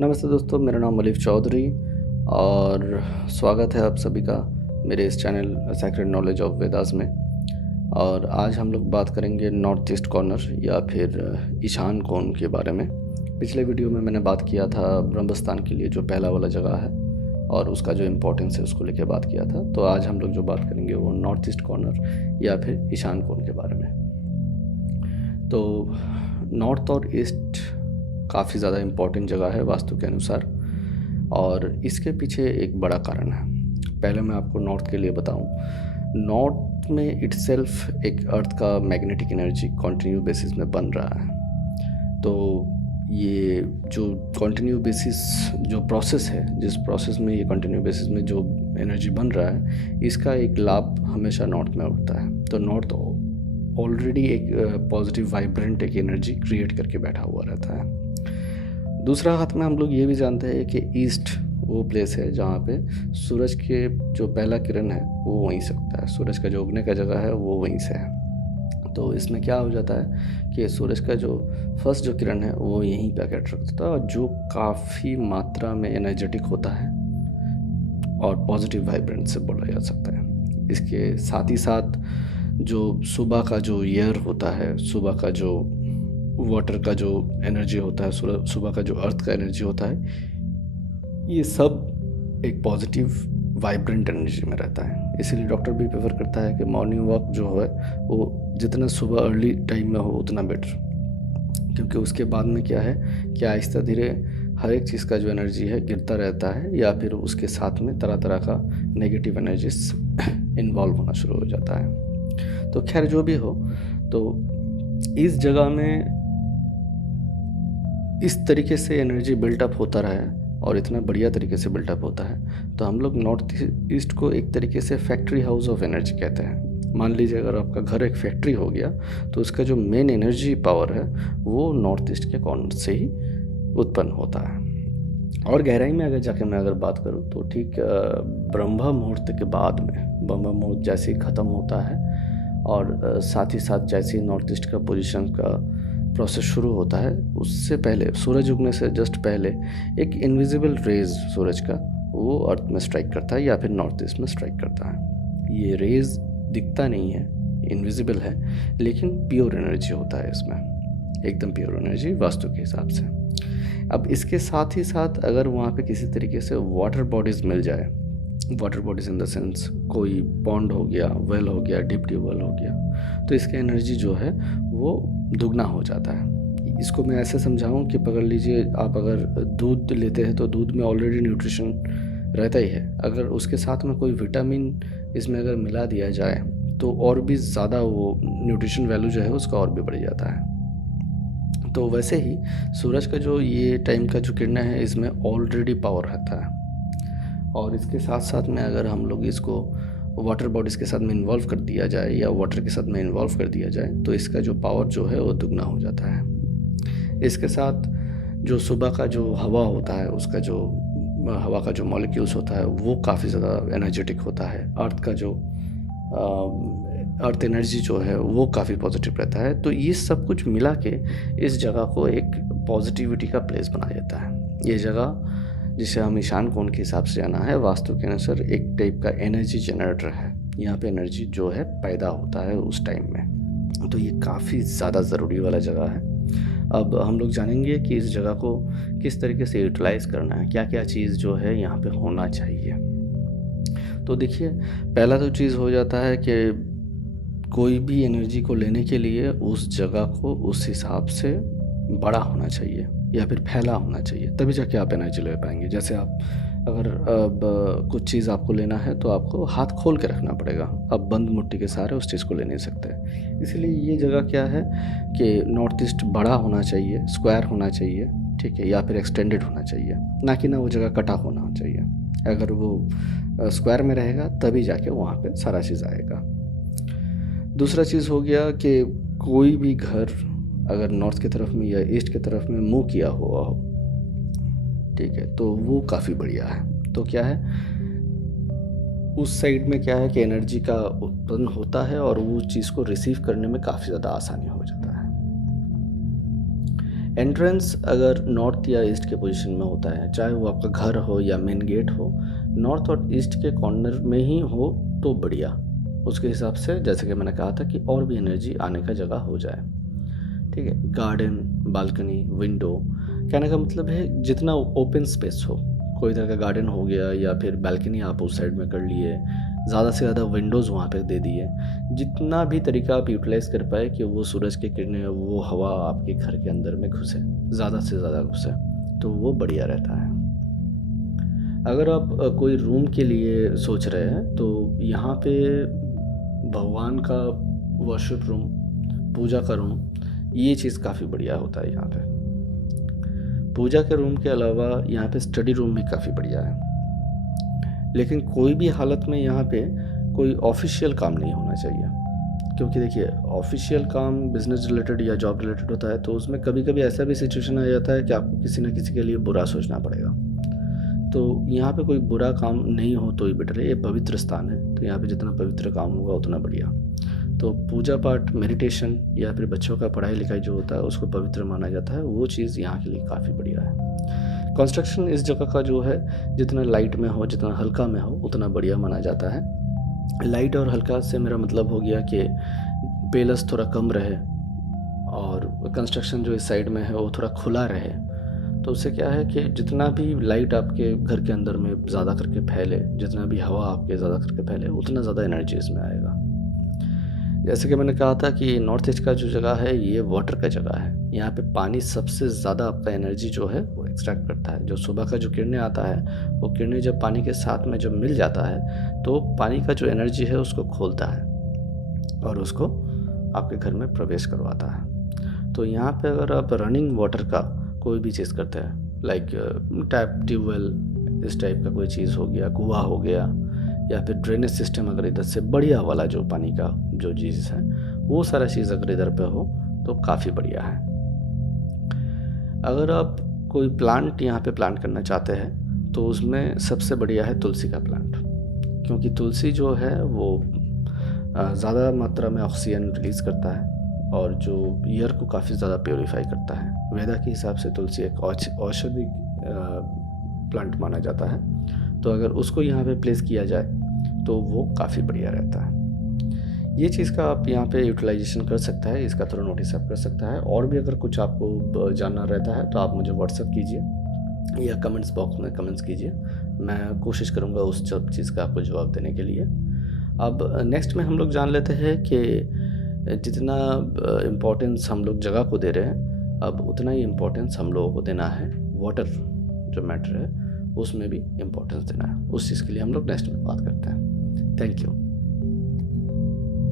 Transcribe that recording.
नमस्ते दोस्तों, मेरा नाम मलिक चौधरी और स्वागत है आप सभी का मेरे इस channel sacred knowledge of Vedas में। और आज हम लोग बात करेंगे नॉर्थ ईस्ट कॉर्नर या फिर ईशान कोण के बारे में। पिछले वीडियो में मैंने बात किया था ब्रह्मस्थान के लिए जो पहला वाला जगह है और उसका जो इम्पोर्टेंस है उसको लेके बात किया था। तो आज हम लोग जो बात करेंगे वो नॉर्थ ईस्ट कॉर्नर या फिर ईशान कोण के बारे में। तो नॉर्थ और ईस्ट काफ़ी ज़्यादा इम्पोर्टेंट जगह है वास्तु के अनुसार, और इसके पीछे एक बड़ा कारण है। पहले मैं आपको नॉर्थ के लिए बताऊं। नॉर्थ में इटसेल्फ एक अर्थ का मैग्नेटिक एनर्जी कॉन्टिन्यू बेसिस में बन रहा है। तो ये जो कॉन्टिन्यू बेसिस जो प्रोसेस है, जिस प्रोसेस में ये कॉन्टिन्यू बेसिस में जो एनर्जी बन रहा है, इसका एक लाभ हमेशा नॉर्थ में उठता है। तो नॉर्थ ऑलरेडी एक पॉजिटिव वाइब्रेंट एक एनर्जी क्रिएट करके बैठा हुआ रहता है। दूसरा हाथ में हम लोग ये भी जानते हैं कि ईस्ट वो प्लेस है जहाँ पे सूरज के जो पहला किरण है वो वहीं से उगता है। सूरज का जो उगने का जगह है वो वहीं से है। तो इसमें क्या हो जाता है कि सूरज का जो फर्स्ट जो किरण है वो यहीं पे आकर अट्रैक्ट होता है, और जो काफ़ी मात्रा में एनर्जेटिक होता है और पॉजिटिव वाइब्रेंट से बोला जा सकता है। इसके साथ ही साथ जो सुबह का जो एयर होता है, सुबह का जो वाटर का जो एनर्जी होता है, सुबह का जो अर्थ का एनर्जी होता है, ये सब एक पॉजिटिव वाइब्रेंट एनर्जी में रहता है। इसीलिए डॉक्टर भी प्रेफर करता है कि मॉर्निंग वॉक जो है वो जितना सुबह अर्ली टाइम में हो उतना बेटर, क्योंकि उसके बाद में क्या है कि आहिस्ता धीरे हर एक चीज़ का जो एनर्जी है गिरता रहता है, या फिर उसके साथ में तरह तरह का नेगेटिव एनर्जीज इन्वॉल्व होना शुरू हो जाता है। तो खैर जो भी हो, तो इस जगह में इस तरीके से एनर्जी बिल्टअप होता रहा है और इतना बढ़िया तरीके से बिल्टअप होता है, तो हम लोग नॉर्थ ईस्ट को एक तरीके से फैक्ट्री हाउस ऑफ एनर्जी कहते हैं। मान लीजिए अगर आपका घर एक फैक्ट्री हो गया, तो उसका जो मेन एनर्जी पावर है वो नॉर्थ ईस्ट के कॉर्नर से ही उत्पन्न होता है। और गहराई में अगर जाके मैं अगर बात करूँ तो ठीक ब्रह्म मुहूर्त के बाद में, ब्रह्म मुहूर्त जैसे ही ख़त्म होता है और साथ ही साथ जैसे ही नॉर्थ ईस्ट का पोजीशन का प्रोसेस शुरू होता है, उससे पहले सूरज उगने से जस्ट पहले एक इनविजिबल रेज सूरज का वो अर्थ में स्ट्राइक करता है या फिर नॉर्थ ईस्ट में स्ट्राइक करता है। ये रेज दिखता नहीं है, इनविजिबल है, लेकिन प्योर एनर्जी होता है इसमें, एकदम प्योर एनर्जी वास्तु के हिसाब से। अब इसके साथ ही साथ अगर वहाँ पे किसी तरीके से वाटर बॉडीज़ मिल जाए, water bodies in the sense कोई पॉन्ड हो गया, वेल हो गया, डीप ट्यूबवेल हो गया, तो इसका एनर्जी जो है वो दुगना हो जाता है। इसको मैं ऐसे समझाऊं कि पकड़ लीजिए आप अगर दूध लेते हैं तो दूध में ऑलरेडी न्यूट्रिशन रहता ही है, अगर उसके साथ में कोई विटामिन इसमें अगर मिला दिया जाए तो और भी ज़्यादा वो न्यूट्रिशन वैल्यू जो है उसका और भी बढ़ जाता है। तो वैसे ही सूरज का जो ये टाइम का जो किरण है इसमें ऑलरेडी पावर रहता है, और इसके साथ साथ में अगर हम लोग इसको वाटर बॉडीज़ के साथ में इन्वॉल्व कर दिया जाए या वाटर के साथ में इन्वॉल्व कर दिया जाए तो इसका जो पावर जो है वो दुगना हो जाता है। इसके साथ जो सुबह का जो हवा होता है, उसका जो हवा का जो मॉलिक्यूल्स होता है वो काफ़ी ज़्यादा एनर्जेटिक होता है। अर्थ का जो अर्थ एनर्जी जो है वो काफ़ी पॉजिटिव रहता है। तो ये सब कुछ मिला के इस जगह को एक पॉजिटिविटी का प्लेस बना देता है। ये जगह जिसे हम ईशान कोण के हिसाब से जाना है, वास्तु के अनुसार एक टाइप का एनर्जी जनरेटर है। यहाँ पे एनर्जी जो है पैदा होता है उस टाइम में, तो ये काफ़ी ज़्यादा ज़रूरी वाला जगह है। अब हम लोग जानेंगे कि इस जगह को किस तरीके से यूटिलाइज़ करना है, क्या क्या चीज़ जो है यहाँ पे होना चाहिए। तो देखिए, पहला तो चीज़ हो जाता है कि कोई भी एनर्जी को लेने के लिए उस जगह को उस हिसाब से बड़ा होना चाहिए या फिर फैला होना चाहिए, तभी जाके आप एनर्जी ले पाएंगे। जैसे आप अगर कुछ चीज़ आपको लेना है तो आपको हाथ खोल के रखना पड़ेगा, अब बंद मुट्ठी के सहारे उस चीज़ को ले नहीं सकते। इसलिए ये जगह क्या है कि नॉर्थ ईस्ट बड़ा होना चाहिए, स्क्वायर होना चाहिए, ठीक है, या फिर एक्सटेंडेड होना चाहिए, ना कि ना वो जगह कटा होना चाहिए। अगर वो स्क्वायर में रहेगा तभी जाके वहाँ पे सारा चीज़ आएगा। दूसरा चीज़ हो गया कि कोई भी घर अगर नॉर्थ की तरफ में या ईस्ट की तरफ में मुंह किया हुआ हो, ठीक है, तो वो काफ़ी बढ़िया है। तो क्या है, उस साइड में क्या है कि एनर्जी का उत्पन्न होता है और वो चीज़ को रिसीव करने में काफ़ी ज़्यादा आसानी हो जाता है। एंट्रेंस अगर नॉर्थ या ईस्ट के पोजीशन में होता है, चाहे वो आपका घर हो या मेन गेट हो, नॉर्थ और ईस्ट के कॉर्नर में ही हो तो बढ़िया। उसके हिसाब से जैसे कि मैंने कहा था कि और भी एनर्जी आने का जगह हो जाए। ठीक है, गार्डन, बालकनी, विंडो, कहने का मतलब है जितना ओपन स्पेस हो, कोई तरह का गार्डन हो गया या फिर बालकनी आप उस साइड में कर लिए, ज़्यादा से ज़्यादा विंडोज़ वहाँ पे दे दिए, जितना भी तरीका आप यूटिलाइज़ कर पाए कि वो सूरज की किरणें, वो हवा आपके घर के अंदर में घुसे, ज़्यादा से ज़्यादा घुसे, तो वो बढ़िया रहता है। अगर आप कोई रूम के लिए सोच रहे हैं तो यहाँ पे भगवान का वर्शिप रूम, पूजा का रूम, ये चीज़ काफ़ी बढ़िया होता है यहाँ पे। पूजा के रूम के अलावा यहाँ पे स्टडी रूम भी काफ़ी बढ़िया है। लेकिन कोई भी हालत में यहाँ पे कोई ऑफिशियल काम नहीं होना चाहिए, क्योंकि देखिए ऑफिशियल काम बिजनेस रिलेटेड या जॉब रिलेटेड होता है, तो उसमें कभी कभी ऐसा भी सिचुएशन आ जाता है कि आपको किसी न किसी के लिए बुरा सोचना पड़ेगा। तो यहाँ पे कोई बुरा काम नहीं हो तो ही बेटर है। ये पवित्र स्थान है, तो यहाँ पे जितना पवित्र काम होगा उतना बढ़िया। तो पूजा पाठ, मेडिटेशन या फिर बच्चों का पढ़ाई लिखाई जो होता है उसको पवित्र माना जाता है, वो चीज़ यहाँ के लिए काफ़ी बढ़िया है। कंस्ट्रक्शन इस जगह का जो है जितना लाइट में हो, जितना हल्का में हो, उतना बढ़िया माना जाता है। लाइट और हल्का से मेरा मतलब हो गया कि पेलस थोड़ा कम रहे और कंस्ट्रक्शन जो इस साइड में है वो थोड़ा खुला रहे, तो उससे क्या है कि जितना भी लाइट आपके घर के अंदर में ज़्यादा करके फैले, जितना भी हवा आपके ज़्यादा करके फैले, उतना ज़्यादा एनर्जी इसमें आएगा। जैसे कि मैंने कहा था कि नॉर्थ ईस्ट का जो जगह है ये वाटर का जगह है। यहाँ पे पानी सबसे ज़्यादा आपका एनर्जी जो है वो एक्सट्रैक्ट करता है। जो सुबह का जो किरणें आता है, वो किरणें जब पानी के साथ में जब मिल जाता है तो पानी का जो एनर्जी है उसको खोलता है और उसको आपके घर में प्रवेश करवाता है। तो यहाँ पे अगर आप रनिंग वाटर का कोई भी चीज़ करते हैं, लाइक टैप, ट्यूबवेल, इस टाइप का कोई चीज़ हो गया, कुआं हो गया, या फिर ड्रेनेज सिस्टम अगर इधर से बढ़िया वाला जो पानी का जो चीज़ है वो सारा चीज़ अगर इधर पे हो तो काफ़ी बढ़िया है। अगर आप कोई प्लांट यहाँ पे प्लांट करना चाहते हैं तो उसमें सबसे बढ़िया है तुलसी का प्लांट, क्योंकि तुलसी जो है वो ज़्यादा मात्रा में ऑक्सीजन रिलीज़ करता है और जो एयर को काफ़ी ज़्यादा प्योरीफाई करता है। वेदा के हिसाब से तुलसी एक औषधि प्लांट माना जाता है, तो अगर उसको यहाँ पे प्लेस किया जाए तो वो काफ़ी बढ़िया रहता है। ये चीज़ का आप यहाँ पे यूटिलाइजेशन कर सकता है, इसका थोड़ा नोटिस आप कर सकता है। और भी अगर कुछ आपको जानना रहता है तो आप मुझे व्हाट्सएप कीजिए या कमेंट्स बॉक्स में कमेंट्स कीजिए, मैं कोशिश करूँगा उस सब चीज़ का आपको जवाब देने के लिए। अब नेक्स्ट में हम लोग जान लेते हैं कि जितना इम्पोर्टेंस हम लोग जगह को दे रहे हैं, अब उतना ही इम्पोर्टेंस हम लोगों को देना है वाटर जो मैटर है उसमें भी इम्पोर्टेंस देना है। उस चीज़ के लिए हम लोग नेक्स्ट में बात करते हैं। Thank you.